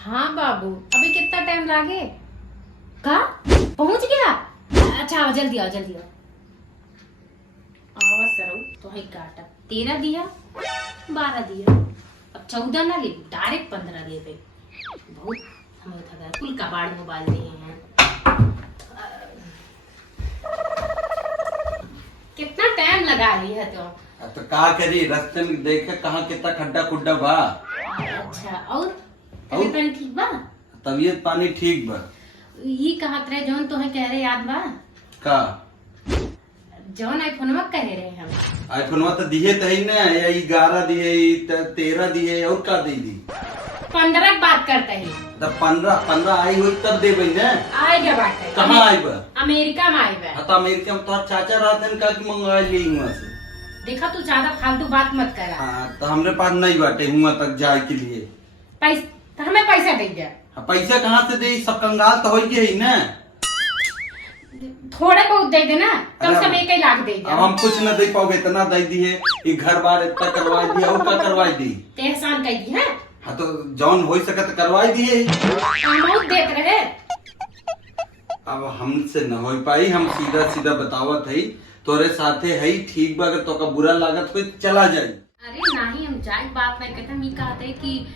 हाँ बाबू, अभी कितना टाइम लागे? कहा पहुंच गया? अच्छा आओ, जल्दी आओ जल्दी आओ। आवाज सरो तो है काटा 13 दिया, 12 दिया, अब 14 ना ले, डायरेक्ट 15 दे दे। बहुत हमें थका, कुल कबाड़ मोबाइल दिए हैं। कितना टाइम लगा ली है तो का करी, रास्ते में देखे कहाँ कितना खड्डा खुड्डा बा। अच्छा और तबीयत पानी ठीक बा? तबीयत पानी ठीक बा। ये कहा रहे जौन तो है कह रहे याद बा का जौन आईफोनवा कह रहे हम। आईफोनवा तो दिए तही ना, 11 दिए 13 दिए और का दे दी? 15 बात करते हैं। तब 15 आई हुई तब दे बई ना। आएगा बात है। कहाँ आई बा? अमेरिका में आई बा। तो अमेरिका में तो चाचा रहते का कि मंगवा ली वहाँ से। देखा तू ज्यादा फालतू बात मत करा। हाँ तो हमरे पास नहीं बाटे वहाँ तक जाए के लिए। तो हमें पैसा दे दे। पैसा कहाँ से दे? सब कंगाल तो हो गई ना। थोड़े बहुत दे देना, कम से कम 1 लाख दे दे। अब हम कुछ न दे पाओगे, इतना दे दिए, ये घर बार इतना करवा दिया और क्या करवा दी? एहसान कर दी है। हाँ तो जौन हो सके तो करवा दिए। अमाउंट देख रहे। अब हमसे न हो पाई, हम सीधा सीधा बतावत है तोरे साथे है ठीक बा, अगर तो का बुरा लागत कोई चला जाए। अरे नहीं, हम जाए बात नहीं कहते, हम ये कहते कि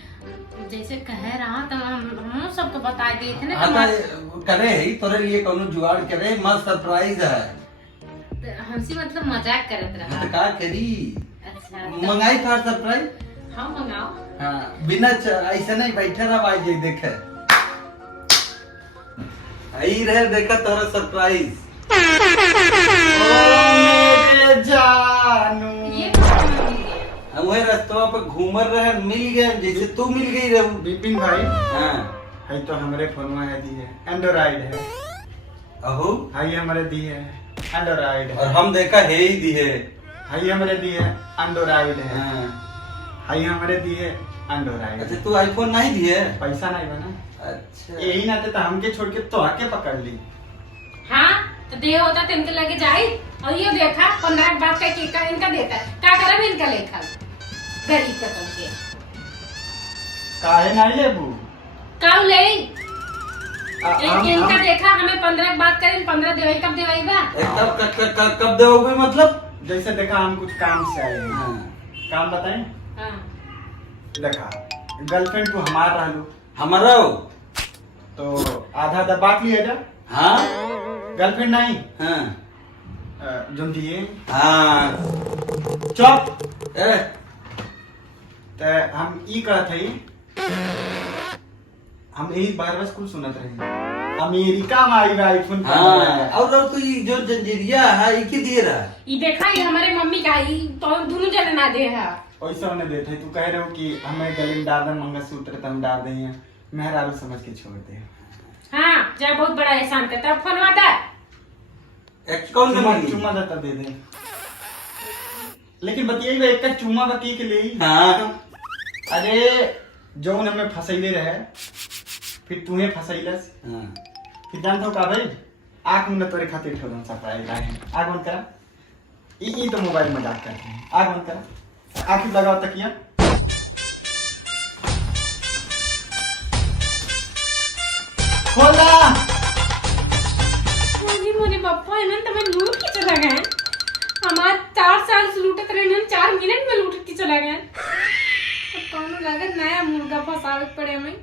जैसे कह रहा तो हम सबको बता गए थे ना। हाँ तो करे है तोरे लिए कोनो जुगाड़ करे, मस्त सरप्राइज है। हमसे मतलब मजाक करत रहा। तो का करी? अच्छा मंगाई था सरप्राइज। हाँ मंगाओ। हाँ बिना ऐसे नहीं बैठे रहा भाई, देखे आई रहे, देखा तोरा सरप्राइज। जानू ये वही रास्ता पे घूमर रहे, मिल गए जैसे तू मिल गई रहू। विपिन भाई हाँ है तो हमारे फोन में है दी है, एंड्रॉइड है। अहो है हमारे दी है एंड्रॉइड और है। हम देखा है ही दी है। है हमारे दी है एंड्रॉइड है। हाँ। है हमारे दी है एंड्रॉइड। अच्छा तू आईफोन नहीं दिए? पैसा नहीं बना, अच्छा यही नाते तो हमके छोड़ के तो आके पकड़ ली। हाँ तो दे होता तो इनके लगे जाए। और ये देखा 15 बात का केक इनका देता है, क्या करम इनका लेखा गरीब कतल के काहे नहीं लेबू? काउ ले हम इनका देखा, हमें 15 बात करें, 15 देवाई कब देवाई बा? कब दोगे मतलब? जैसे देखा हम कुछ काम से आए हैं। हाँ। काम बताएं? हाँ। देखा गर्लफ्रेंड को हमार रहलू हमारा हो? तो आधा आधा बांट लिया जा। हाँ गर्लफ्रेंड नहीं हाँ जो दिए हाँ चुप। ए, तो हम ई कहत हई, हम यही बार स्कूल सुनत रहे अमेरिका में आई आईफोन। हाँ और तू ये जो जंजीरिया है ये की दिए रहा? ये देखा, ये हमारे मम्मी का ही तो दोनों जने ना दे है। पैसा उन्हें देते हैं। तू कह रहे हो कि हमें गले में डाल दें मंगलसूत्र तो हम डाल देंगे, मेहरारू समझ के छोड़ दे। हाँ जय बहुत बड़ा एहसान करता है। फोन आता कौन चुम्मा देता दे दे, लेकिन बतियाई एक का चुम्मा बती के लिए। हाँ अरे जो हमें फसैले रहे, फिर तुम्हें फसैलस, हाँ फिर जानते हो का भाई, आँख में तोरे खातिर ठोरन सरप्राइज लाए हैं। आँख बंद करा, ई तो मोबाइल मजाक करते हैं। आँख बंद करा, आँख लगाओ तकिया। खोला। मोरे बापा इन्हें तो मैं लूट के चला गया। हमारे 4 साल से लूटत रहे, इन्हें 4 मिनट में लूट के चला गया। अब कौन लगा नया मुर्गा फंसावे पड़े हमें।